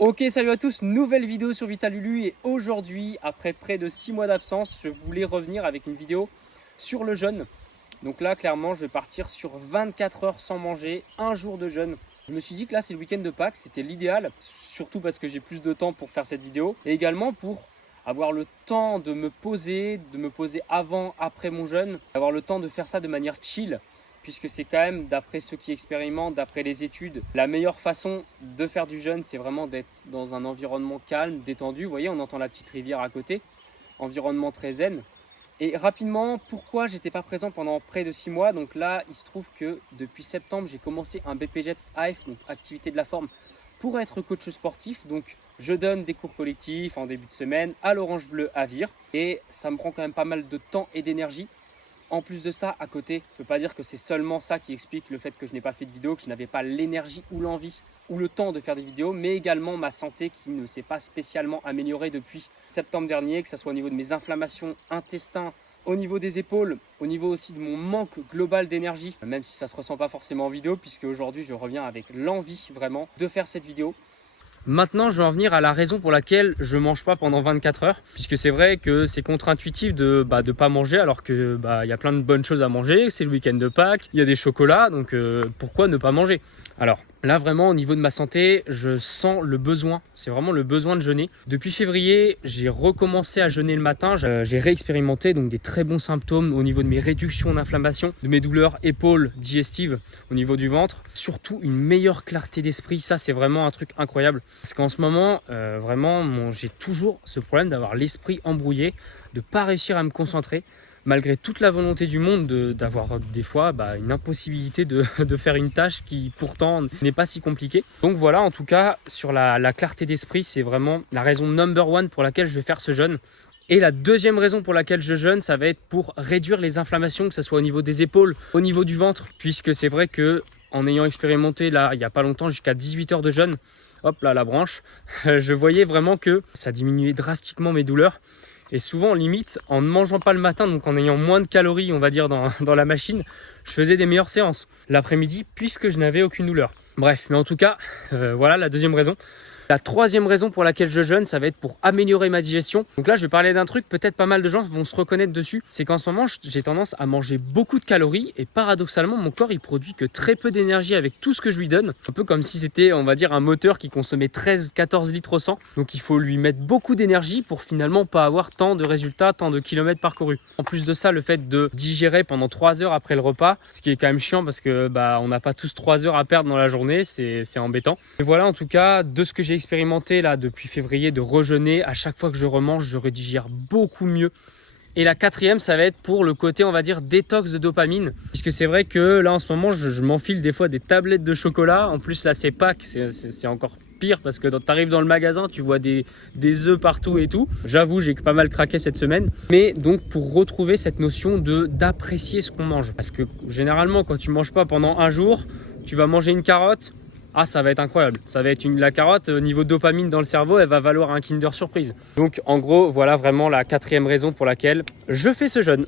Ok, salut à tous, nouvelle vidéo sur Vitalulu et aujourd'hui, après près de 6 mois d'absence, je voulais revenir avec une vidéo sur le jeûne. Donc là, clairement, je vais partir sur 24 heures sans manger, un jour de jeûne. Je me suis dit que là, c'est le week-end de Pâques, c'était l'idéal, surtout parce que j'ai plus de temps pour faire cette vidéo et également pour avoir le temps de me poser avant, après mon jeûne, avoir le temps de faire ça de manière chill. Puisque c'est quand même, d'après ceux qui expérimentent, d'après les études, la meilleure façon de faire du jeûne, c'est vraiment d'être dans un environnement calme, détendu. Vous voyez, on entend la petite rivière à côté, environnement très zen. Et rapidement, pourquoi j'étais pas présent pendant près de 6 mois? Donc là, il se trouve que depuis septembre, j'ai commencé un BPJEPS AF, donc activité de la forme, pour être coach sportif. Donc je donne des cours collectifs en début de semaine à l'Orange Bleu à Vire. Et ça me prend quand même pas mal de temps et d'énergie. En plus de ça, à côté, je ne peux pas dire que c'est seulement ça qui explique le fait que je n'ai pas fait de vidéo, que je n'avais pas l'énergie ou l'envie ou le temps de faire des vidéos, mais également ma santé qui ne s'est pas spécialement améliorée depuis septembre dernier, que ce soit au niveau de mes inflammations intestins, au niveau des épaules, au niveau aussi de mon manque global d'énergie, même si ça ne se ressent pas forcément en vidéo, puisque aujourd'hui je reviens avec l'envie vraiment de faire cette vidéo. Maintenant, je vais en venir à la raison pour laquelle je mange pas pendant 24 heures, puisque c'est vrai que c'est contre-intuitif de pas manger, alors que y a plein de bonnes choses à manger. C'est le week-end de Pâques, il y a des chocolats, donc pourquoi ne pas manger? Alors là, vraiment, au niveau de ma santé, je sens le besoin. C'est vraiment le besoin de jeûner. Depuis février, j'ai recommencé à jeûner le matin. J'ai réexpérimenté donc des très bons symptômes au niveau de mes réductions d'inflammation, de mes douleurs épaules digestives au niveau du ventre. Surtout une meilleure clarté d'esprit. Ça, c'est vraiment un truc incroyable. Parce qu'en ce moment, vraiment, j'ai toujours ce problème d'avoir l'esprit embrouillé, de ne pas réussir à me concentrer. Malgré toute la volonté du monde d'avoir des fois une impossibilité de faire une tâche qui pourtant n'est pas si compliquée. Donc voilà, en tout cas, sur la clarté d'esprit, c'est vraiment la raison number one pour laquelle je vais faire ce jeûne. Et la deuxième raison pour laquelle je jeûne, ça va être pour réduire les inflammations, que ce soit au niveau des épaules, au niveau du ventre, puisque c'est vrai que en ayant expérimenté là, il n'y a pas longtemps, jusqu'à 18 heures de jeûne, hop là, la branche, je voyais vraiment que ça diminuait drastiquement mes douleurs. Et souvent, limite, en ne mangeant pas le matin, donc en ayant moins de calories, on va dire, dans la machine, je faisais des meilleures séances l'après-midi puisque je n'avais aucune douleur. Bref, mais en tout cas, voilà la deuxième raison. La troisième raison pour laquelle je jeûne, ça va être pour améliorer ma digestion. Donc là, je vais parler d'un truc, peut-être pas mal de gens vont se reconnaître dessus. C'est qu'en ce moment, j'ai tendance à manger beaucoup de calories et paradoxalement, mon corps, il produit que très peu d'énergie avec tout ce que je lui donne. Un peu comme si c'était, on va dire, un moteur qui consommait 13-14 litres au 100. Donc il faut lui mettre beaucoup d'énergie pour finalement pas avoir tant de résultats, tant de kilomètres parcourus. En plus de ça, le fait de digérer pendant 3 heures après le repas, ce qui est quand même chiant parce que on n'a pas tous 3 heures à perdre dans la journée, c'est embêtant. Et voilà, en tout cas, de ce que j'ai expérimenté là depuis février, de rejeûner, à chaque fois que je remange, je redigère beaucoup mieux. Et la quatrième, ça va être pour le côté, on va dire, détox de dopamine. Puisque c'est vrai que là, en ce moment, je m'enfile des fois des tablettes de chocolat. En plus, là, c'est Pâques, c'est encore pire parce que tu arrives dans le magasin, tu vois des œufs partout et tout. J'avoue, j'ai pas mal craqué cette semaine. Mais donc, pour retrouver cette notion d'apprécier ce qu'on mange. Parce que généralement, quand tu manges pas pendant un jour, tu vas manger une carotte. Ah, ça va être incroyable. Ça va être la carotte, niveau dopamine dans le cerveau, elle va valoir un Kinder Surprise. Donc, en gros, voilà vraiment la quatrième raison pour laquelle je fais ce jeûne.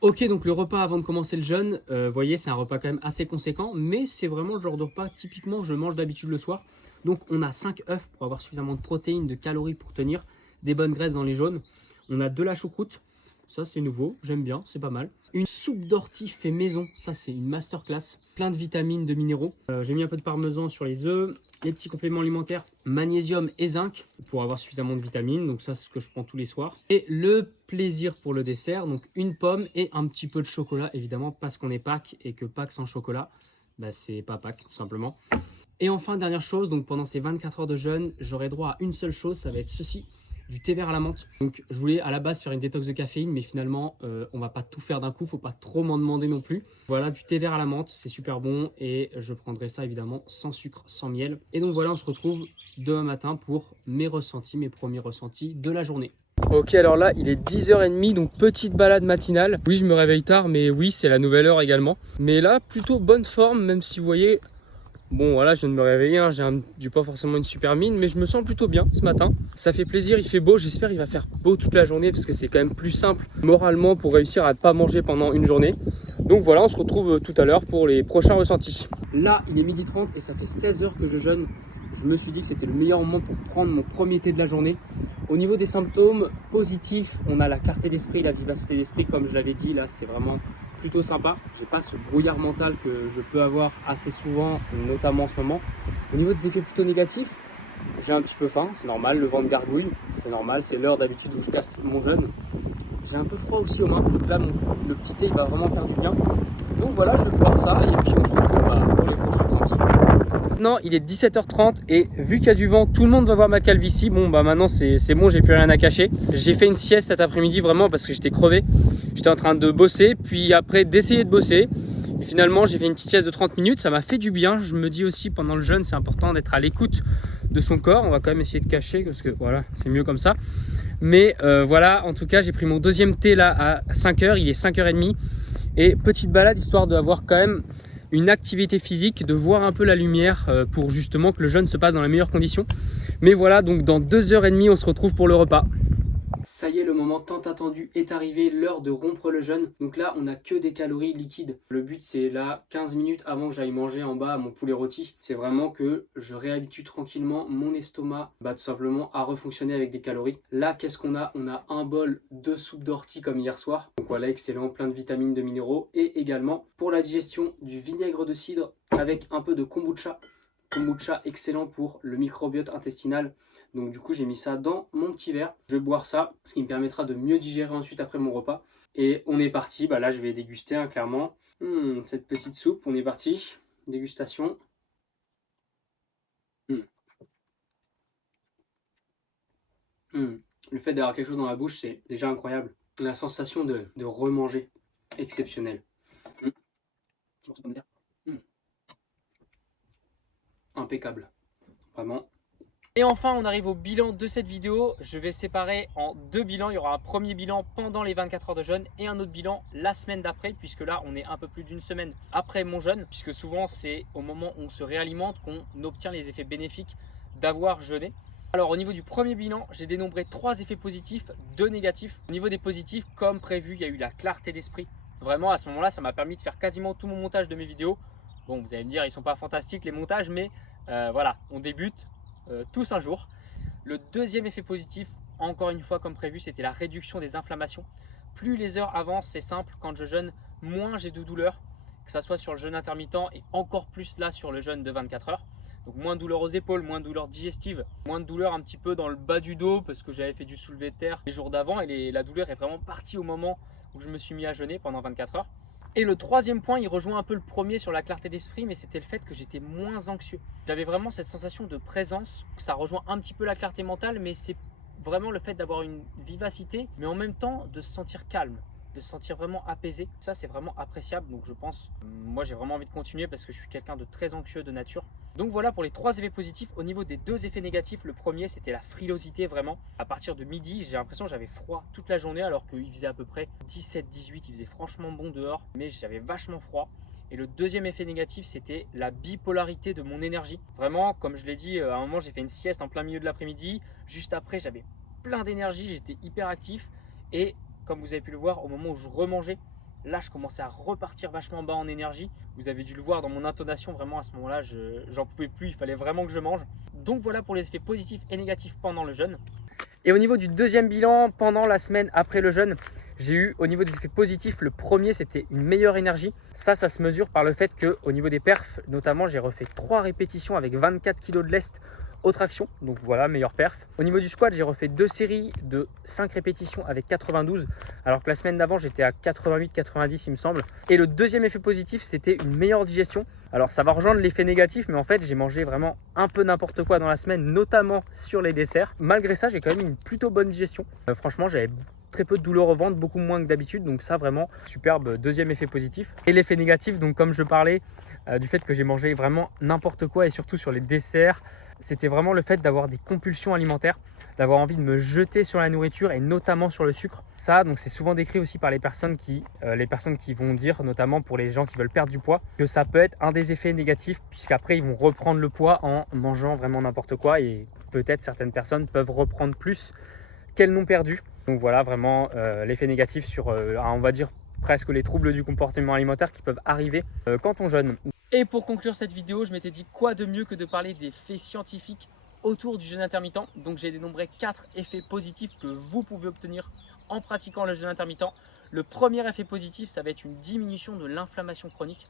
Ok, donc le repas avant de commencer le jeûne, vous voyez, c'est un repas quand même assez conséquent, mais c'est vraiment le genre de repas, typiquement, je mange d'habitude le soir. Donc, on a 5 œufs pour avoir suffisamment de protéines, de calories pour tenir, des bonnes graisses dans les jaunes. On a de la choucroute. Ça, c'est nouveau, j'aime bien, c'est pas mal. Une soupe d'ortie fait maison, ça c'est une masterclass. Plein de vitamines, de minéraux. J'ai mis un peu de parmesan sur les œufs. Les petits compléments alimentaires, magnésium et zinc pour avoir suffisamment de vitamines. Donc ça, c'est ce que je prends tous les soirs. Et le plaisir pour le dessert, donc une pomme et un petit peu de chocolat, évidemment, parce qu'on est Pâques et que Pâques sans chocolat, c'est pas Pâques, tout simplement. Et enfin, dernière chose, donc pendant ces 24 heures de jeûne, j'aurai droit à une seule chose, ça va être ceci. Du thé vert à la menthe. Donc je voulais à la base faire une détox de caféine, mais finalement on va pas tout faire d'un coup, faut pas trop m'en demander non plus. Voilà, du thé vert à la menthe, c'est super bon et je prendrai ça évidemment sans sucre, sans miel. Et donc voilà, on se retrouve demain matin pour mes premiers ressentis de la journée. Ok, alors là il est 10h30, donc petite balade matinale. Oui, je me réveille tard, mais oui, c'est la nouvelle heure également. Mais là, plutôt bonne forme, même si vous voyez... Bon voilà, je viens de me réveiller, hein. J'ai pas forcément une super mine, mais je me sens plutôt bien ce matin. Ça fait plaisir, il fait beau, j'espère qu'il va faire beau toute la journée parce que c'est quand même plus simple moralement pour réussir à ne pas manger pendant une journée. Donc voilà, on se retrouve tout à l'heure pour les prochains ressentis. Là, il est 12h30 et ça fait 16 heures que je jeûne. je me suis dit que c'était le meilleur moment pour prendre mon premier thé de la journée. Au niveau des symptômes positifs, on a la clarté d'esprit, la vivacité d'esprit, comme je l'avais dit, là c'est vraiment plutôt sympa. J'ai pas ce brouillard mental que je peux avoir assez souvent, notamment en ce moment. Au niveau des effets plutôt négatifs, j'ai un petit peu faim, c'est normal, le ventre gargouille, c'est normal, c'est l'heure d'habitude où je casse mon jeûne. J'ai un peu froid aussi aux mains, donc là le petit thé il va vraiment faire du bien. Donc voilà, je vais boire ça et puis on se retrouve pour les prochaines sorties. Maintenant il est 17h30 et vu qu'il y a du vent, tout le monde va voir ma calvitie. Bon bah maintenant c'est bon, j'ai plus rien à cacher. J'ai fait une sieste cet après-midi vraiment parce que j'étais crevé. J'étais en train de bosser, puis après d'essayer de bosser. Et finalement j'ai fait une petite sieste de 30 minutes, ça m'a fait du bien. Je me dis aussi pendant le jeûne c'est important d'être à l'écoute de son corps. On va quand même essayer de cacher parce que voilà, c'est mieux comme ça. Mais voilà, en tout cas j'ai pris mon deuxième thé là à 5h, il est 5h30. Et petite balade histoire d'avoir quand même une activité physique, de voir un peu la lumière pour justement que le jeûne se passe dans les meilleures conditions. Mais voilà, donc dans 2h30 on se retrouve pour le repas. Ça y est, le moment tant attendu est arrivé, l'heure de rompre le jeûne. Donc là, on n'a que des calories liquides. Le but, c'est là, 15 minutes avant que j'aille manger en bas mon poulet rôti. C'est vraiment que je réhabitue tranquillement mon estomac, tout simplement à refonctionner avec des calories. Là, qu'est-ce qu'on a? On a un bol de soupe d'ortie comme hier soir. Donc voilà, excellent, plein de vitamines, de minéraux. Et également, pour la digestion, du vinaigre de cidre avec un peu de kombucha. Kombucha excellent pour le microbiote intestinal. Donc du coup j'ai mis ça dans mon petit verre. Je vais boire ça, ce qui me permettra de mieux digérer ensuite après mon repas. Et on est parti, là je vais déguster clairement cette petite soupe. On est parti, dégustation. Le fait d'avoir quelque chose dans la bouche, c'est déjà incroyable. La sensation de remanger, exceptionnelle. Impeccable, vraiment. Et enfin, on arrive au bilan de cette vidéo. Je vais séparer en deux bilans. Il y aura un premier bilan pendant les 24 heures de jeûne et un autre bilan la semaine d'après, puisque là, on est un peu plus d'une semaine après mon jeûne, puisque souvent, c'est au moment où on se réalimente qu'on obtient les effets bénéfiques d'avoir jeûné. Alors, au niveau du premier bilan, j'ai dénombré 3 effets positifs, 2 négatifs. Au niveau des positifs, comme prévu, il y a eu la clarté d'esprit. Vraiment, à ce moment-là, ça m'a permis de faire quasiment tout mon montage de mes vidéos. Bon, vous allez me dire, ils ne sont pas fantastiques les montages, mais voilà, on débute. Tous un jour. Le deuxième effet positif, encore une fois comme prévu, c'était la réduction des inflammations. Plus les heures avancent, c'est simple, quand je jeûne, moins j'ai de douleurs, que ce soit sur le jeûne intermittent et encore plus là sur le jeûne de 24 heures. Donc moins de douleurs aux épaules, moins de douleurs digestives, moins de douleurs un petit peu dans le bas du dos parce que j'avais fait du soulevé de terre les jours d'avant et la douleur est vraiment partie au moment où je me suis mis à jeûner pendant 24 heures. Et le troisième point, il rejoint un peu le premier sur la clarté d'esprit, mais c'était le fait que j'étais moins anxieux. J'avais vraiment cette sensation de présence. Ça rejoint un petit peu la clarté mentale, mais c'est vraiment le fait d'avoir une vivacité, mais en même temps de se sentir calme, de se sentir vraiment apaisé. Ça, c'est vraiment appréciable. Donc je pense, moi j'ai vraiment envie de continuer parce que je suis quelqu'un de très anxieux de nature. Donc voilà pour les 3 effets positifs. Au niveau des 2 effets négatifs, le premier c'était la frilosité vraiment. À partir de midi, j'ai l'impression que j'avais froid toute la journée alors qu'il faisait à peu près 17-18, il faisait franchement bon dehors, mais j'avais vachement froid. Et le deuxième effet négatif, c'était la bipolarité de mon énergie. Vraiment, comme je l'ai dit, à un moment j'ai fait une sieste en plein milieu de l'après-midi. Juste après, j'avais plein d'énergie, j'étais hyper actif. Et comme vous avez pu le voir, au moment où je remangeais, là je commençais à repartir vachement bas en énergie. Vous avez dû le voir dans mon intonation, vraiment à ce moment là j'en pouvais plus, il fallait vraiment que je mange. Donc voilà pour les effets positifs et négatifs pendant le jeûne. Et au niveau du deuxième bilan pendant la semaine après le jeûne, j'ai eu au niveau des effets positifs, le premier c'était une meilleure énergie. Ça se mesure par le fait qu'au niveau des perfs, notamment j'ai refait 3 répétitions avec 24 kg de lest aux tractions, donc voilà, meilleure perf. Au niveau du squat, j'ai refait 2 séries de 5 répétitions avec 92, alors que la semaine d'avant, j'étais à 88-90 il me semble. Et le deuxième effet positif, c'était une meilleure digestion. Alors ça va rejoindre l'effet négatif, mais en fait, j'ai mangé vraiment un peu n'importe quoi dans la semaine, notamment sur les desserts. Malgré ça, j'ai quand même une plutôt bonne digestion. Franchement, j'avais très peu de douleur au ventre, beaucoup moins que d'habitude, donc ça vraiment superbe deuxième effet positif. Et l'effet négatif, donc comme je parlais du fait que j'ai mangé vraiment n'importe quoi et surtout sur les desserts, c'était vraiment le fait d'avoir des compulsions alimentaires, d'avoir envie de me jeter sur la nourriture et notamment sur le sucre. Ça, donc c'est souvent décrit aussi par les personnes qui vont dire, notamment pour les gens qui veulent perdre du poids, que ça peut être un des effets négatifs puisqu'après ils vont reprendre le poids en mangeant vraiment n'importe quoi et peut-être certaines personnes peuvent reprendre plus qu'elles n'ont perdu. Donc voilà vraiment l'effet négatif sur, on va dire, presque les troubles du comportement alimentaire qui peuvent arriver quand on jeûne. Et pour conclure cette vidéo, je m'étais dit quoi de mieux que de parler des faits scientifiques autour du jeûne intermittent. Donc j'ai dénombré 4 effets positifs que vous pouvez obtenir en pratiquant le jeûne intermittent. Le premier effet positif, ça va être une diminution de l'inflammation chronique.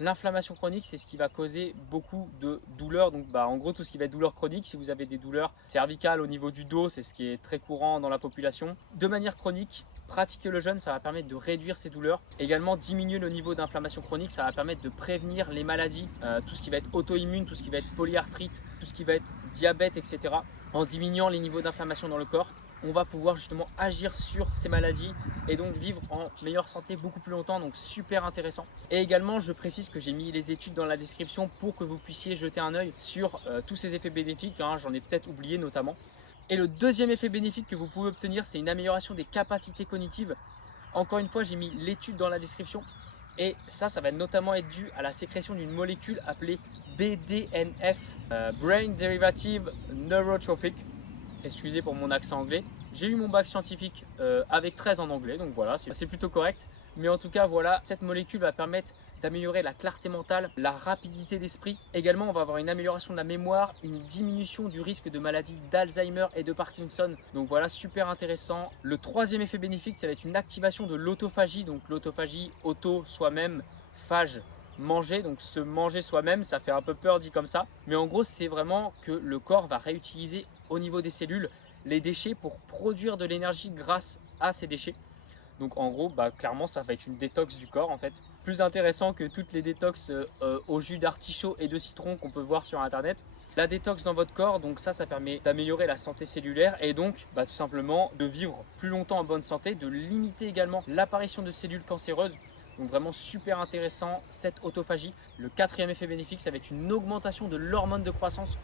L'inflammation chronique, c'est ce qui va causer beaucoup de douleurs. Donc en gros, tout ce qui va être douleur chronique, si vous avez des douleurs cervicales au niveau du dos, c'est ce qui est très courant dans la population. De manière chronique, pratiquer le jeûne, ça va permettre de réduire ces douleurs. Également, diminuer le niveau d'inflammation chronique, ça va permettre de prévenir les maladies, tout ce qui va être auto-immune, tout ce qui va être polyarthrite, tout ce qui va être diabète, etc. En diminuant les niveaux d'inflammation dans le corps, on va pouvoir justement agir sur ces maladies et donc vivre en meilleure santé beaucoup plus longtemps, donc super intéressant. Et également, je précise que j'ai mis les études dans la description pour que vous puissiez jeter un œil sur tous ces effets bénéfiques, hein, j'en ai peut-être oublié notamment. Et le deuxième effet bénéfique que vous pouvez obtenir, c'est une amélioration des capacités cognitives. Encore une fois, j'ai mis l'étude dans la description. Et ça va notamment être dû à la sécrétion d'une molécule appelée BDNF, Brain Derivative Neurotrophic. Excusez pour mon accent anglais. J'ai eu mon bac scientifique avec 13 en anglais, donc voilà, c'est plutôt correct. Mais en tout cas, voilà, cette molécule va permettre d'améliorer la clarté mentale, la rapidité d'esprit. Également, on va avoir une amélioration de la mémoire, une diminution du risque de maladies d'Alzheimer et de Parkinson. Donc voilà, super intéressant. Le troisième effet bénéfique, ça va être une activation de l'autophagie. Donc l'autophagie, auto, soi-même, phage, manger. Donc se manger soi-même, ça fait un peu peur dit comme ça. Mais en gros, c'est vraiment que le corps va réutiliser au niveau des cellules les déchets pour produire de l'énergie grâce à ces déchets. Donc en gros, clairement, ça va être une détox du corps en fait. Plus intéressant que toutes les détox au jus d'artichaut et de citron qu'on peut voir sur internet. La détox dans votre corps, donc ça permet d'améliorer la santé cellulaire et donc tout simplement de vivre plus longtemps en bonne santé, de limiter également l'apparition de cellules cancéreuses. Donc vraiment super intéressant cette autophagie. Le quatrième effet bénéfique, ça va être une augmentation de l'hormone de croissance.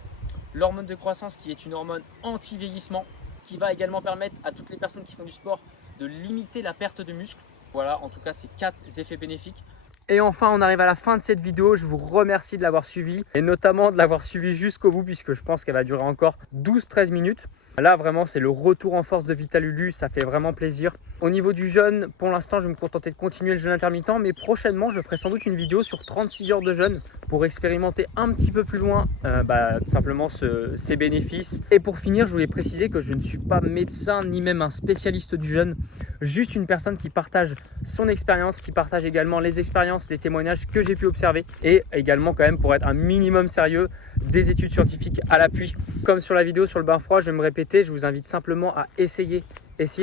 L'hormone de croissance qui est une hormone anti-vieillissement qui va également permettre à toutes les personnes qui font du sport de limiter la perte de muscle. Voilà, en tout cas, ces 4 effets bénéfiques. Et enfin, on arrive à la fin de cette vidéo. Je vous remercie de l'avoir suivi et notamment de l'avoir suivi jusqu'au bout puisque je pense qu'elle va durer encore 12-13 minutes. Là, vraiment, c'est le retour en force de Vitalulu. Ça fait vraiment plaisir. Au niveau du jeûne, pour l'instant, je vais me contenter de continuer le jeûne intermittent. Mais prochainement, je ferai sans doute une vidéo sur 36 heures de jeûne pour expérimenter un petit peu plus loin tout simplement ces bénéfices. Et pour finir, je voulais préciser que je ne suis pas médecin ni même un spécialiste du jeûne. Juste une personne qui partage son expérience, qui partage également les expériences, les témoignages que j'ai pu observer et également quand même pour être un minimum sérieux des études scientifiques à l'appui. Comme sur la vidéo sur le bain froid, je vais me répéter, je vous invite simplement à essayez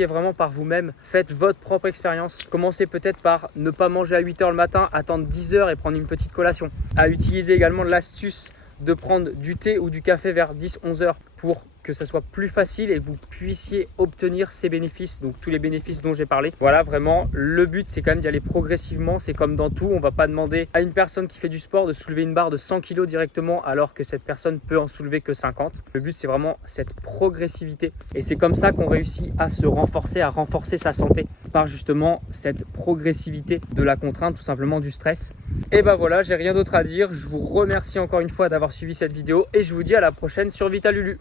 vraiment par vous-même, faites votre propre expérience. Commencez peut-être par ne pas manger à 8 h le matin, attendre 10 h et prendre une petite collation. À utiliser également l'astuce de prendre du thé ou du café vers 10-11 h pour que ça soit plus facile et vous puissiez obtenir ces bénéfices, donc tous les bénéfices dont j'ai parlé. Voilà, vraiment, le but c'est quand même d'y aller progressivement, c'est comme dans tout, on va pas demander à une personne qui fait du sport de soulever une barre de 100 kg directement alors que cette personne peut en soulever que 50. Le but c'est vraiment cette progressivité et c'est comme ça qu'on réussit à se renforcer, à renforcer sa santé par justement cette progressivité de la contrainte, tout simplement du stress. Et voilà, j'ai rien d'autre à dire, je vous remercie encore une fois d'avoir suivi cette vidéo et je vous dis à la prochaine sur Vitalulu.